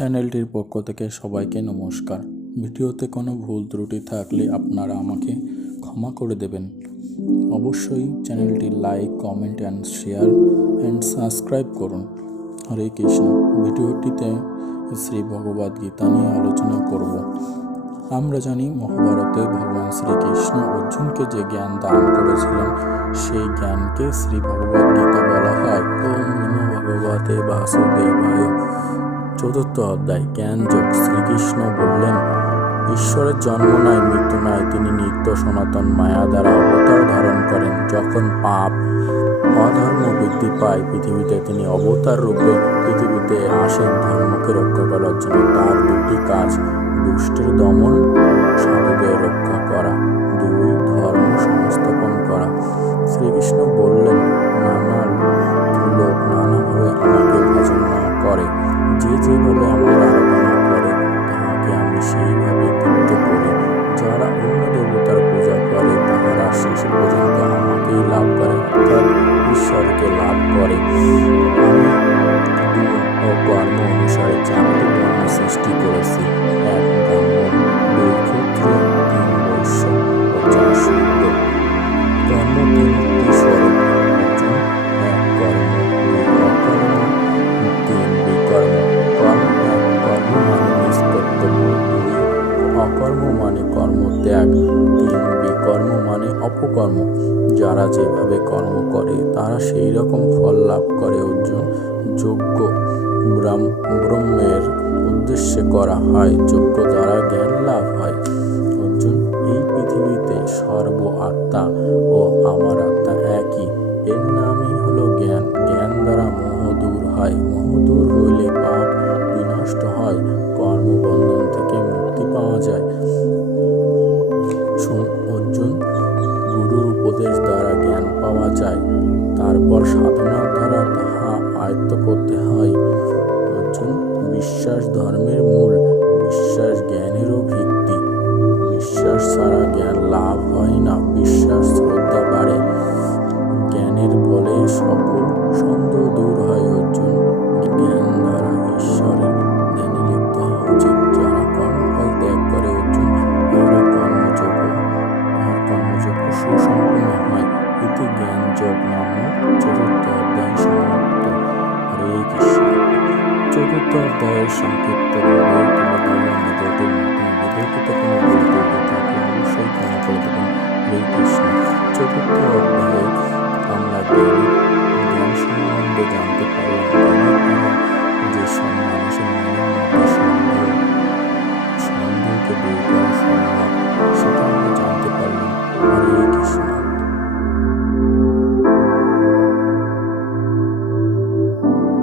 চ্যানেলটির পক্ষ থেকে সবাইকে নমস্কার। ভিডিওতে কোনো ভুল ত্রুটি থাকলে আপনারা আমাকে ক্ষমা করে দেবেন। অবশ্যই চ্যানেলটি like, comment and share and subscribe করুন। হরে কৃষ্ণ। ভিডিওটিতে শ্রী ভগবদ গীতা নিয়ে আলোচনা করব। আমরা জানি মহাভারতে ভগবান শ্রীকৃষ্ণ অর্জুনকে যে জ্ঞান দান করেছিলেন সেই জ্ঞানকে শ্রী ভগবদ গীতা বলা হয়। ওম নমো ভগবতে বাসুদেবায়। চতুর্থ অধ্যায় জ্ঞান যোগ। শ্রীকৃষ্ণ বললেন, ঈশ্বরের জন্ম নাই, মৃত্যু নাই, তিনি নিত্য সনাতন মায়া দ্বারা অবতার ধারণ করেন। যখন পাপ অধর্ম বৃদ্ধি পায় পৃথিবীতে, তিনি অবতার রূপে পৃথিবীতে আসেন ধর্মকে রক্ষা করার জন্য। তার দুটি কাজ, দুষ্টের দমন, সাধুদের রক্ষা করা। 2. ধর্ম সংস্থাপন করা। শ্রীকৃষ্ণ বললেন, নানা লোক নানাভাবে আমাকে ভজন না করে, যে যেভাবে আমার আরাধনা করে তাহাকে আমি সেইভাবে তৃপ্ত করি। যারা অন্য দেবতার পূজা করে তাহারা শেষ পর্যন্ত আমাকেই লাভ করে, অর্থাৎ ঈশ্বরকে লাভ করে। আমি গুণ ও কর্ম অনুসারে 4টি বর্ণ সৃষ্টি করেছি। 1 ব্রাহ্মণ, 2 ক্ষত্রিয়, 3 বৈশ্য ও 4 শূদ্র। কর্ম 3টি স্বরূপ। অর্জুন, 1 কর্ম, 2 অকর্ম, 3 বিকর্ম। কর্ম 1 কর্ম মানে নিষ্কর্তব্য, 2 অকর্ম মানে কর্মত্যাগ, 3 বিকর্ম মানে অপকর্ম। যারা যেভাবে কর্ম করে তারা সেই রকম ফল লাভ করে। অর্জুন, যজ্ঞ ব্রহ্মের উদ্দেশ্যে করা হয়, যজ্ঞ দ্বারা জ্ঞান লাভ হয়। অর্জুন, এই পৃথিবীতে সর্ব আত্মা ও আমার আত্মা একই, এর নামই হলো জ্ঞান। জ্ঞান দ্বারা মোহ দূর হয়, মোহ দূর হইলে পাপ বিনষ্ট হয়, কর্মবন্ধন থেকে মুক্তি পাওয়া যায়। অর্জুন, গুরুর উপদেশ দ্বারা জ্ঞান পাওয়া যায়, তারপর সাধনার দ্বারা তাহা আয়ত্ত করতে হয়। অর্জুন, বিশ্বাস ধর্মের মূল, বিশ্বাস জ্ঞানেরও ভিত্তি। বিশ্বাস ছাড়া জ্ঞান লাভ হয় না, বিশ্বাস শ্রদ্ধা বাড়ে, জ্ঞানের বলে সকল সন্দেহ দূর হয়। অর্জুন, জ্ঞান দ্বারা ঈশ্বরের ধ্যানে লিপ্ত হওয়া উচিত। যারা কর্মফল ত্যাগ করে অর্জুন, তারা কর্মযোগ্য সুসম্পন্ন হয়। ইতি জ্ঞান যোগ নামক 4th অধ্যায় সমাপ্ত। হরে কৃষ্ণ। 4th অধ্যায়ের সংক্ষিপ্তভাবে তুলে ধরলাম ভিডিওটির মাধ্যমে। ভিডিওটিতে কোনো ভুল ত্রুটি থাকলে অবশ্যই ক্ষমা করে দেবেন। হরে কৃষ্ণ। 4th অধ্যায়ে আমরা জ্ঞান সম্বন্ধে জানতে পারলাম।